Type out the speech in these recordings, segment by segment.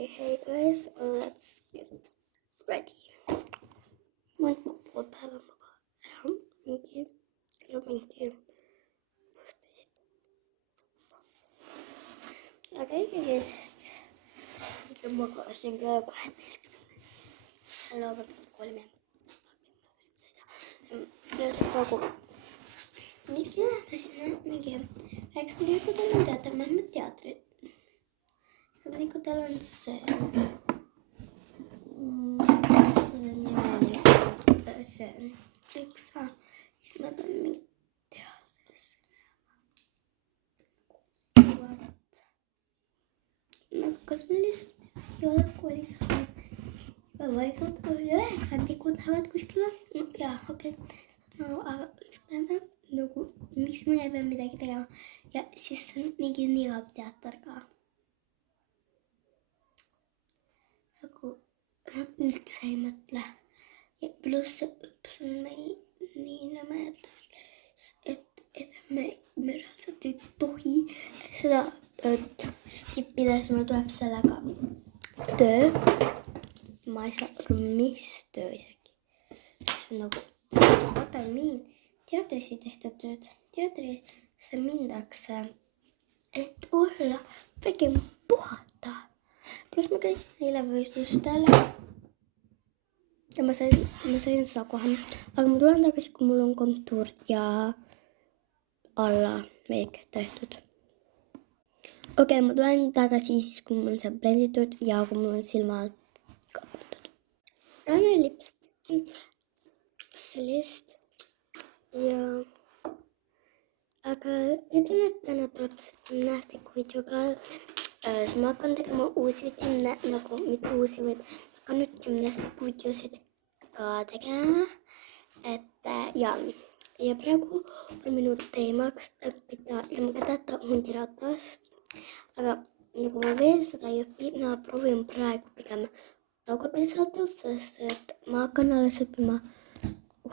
Hey guys, let's get ready. Mun päivän mukaan erään minkin. Okei, guys. Minkin mukaan sen kyllä pahettis. Hello, kuulemia. Miksi minä näisin minkin? Eikö niinku tällainen teatteri? Mä en nyt teatteri. Niinku tällainen se... sen. Eikö saa? Miksi mä minkin teatterissa? What? No, koska mä lisätin jollakin lisää. Mä vaikuttaa 9 tikutavat kuskilla. No, jaa, okei. No, miksi mä en mitään tekemään? Ja siis on minkin teatterikaa. Joku yltsäimätlä. Ja plus se on meillä niin nämä, että me rälsättiin tohi. Sitä pitäisi mä tuoda selkä töö. Mä ei saa rumistöisäkin. Se on what I mean. Teatterissa tehtävät teatterissa mindakseen, et olla freaking puhata. Plus mä käisin elävyystys täällä. Ja mä sain sakohan. Aga mä tulen takaisin, kun mulla on kontuur ja alla make tehtyt. Okei, mä tulen takaisin siis, kun mulla on se blendityt ja kun mulla on silmää kappatut. Tämä on lipstick. Celeste. Ja... Aga itse tänä lapset nähti kuvit, joka... Mä oon tekemään uusia sinne, mitä uusia. Mä nyt nähti kuvit, jos et tekee. Että ja praegu on minun teemaksi pitää ilmoittaa huntiratasta. Aga nagu ma veel seda ei õpi, ma proovin praegu pigem taukorpallisaltot, sest et ma hakkan alles õppima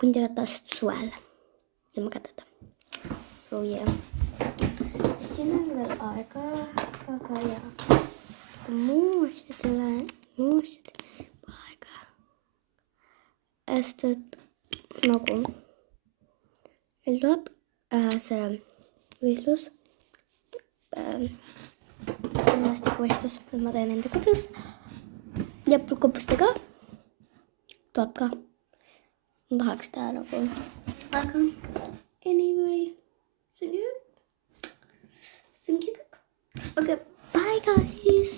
hundiratast suvel ilma käteta. So yeah. Siin on veel aega, aga ja muu asjadele pole aega. Sest et nagu meil tuleb see võistlus gimnastikuvõistlus, ma teen enda kodus ja kopustega tuleb ka. Ma tahaks teha nagu, aga anyway, see on kõik. Okay, bye guys!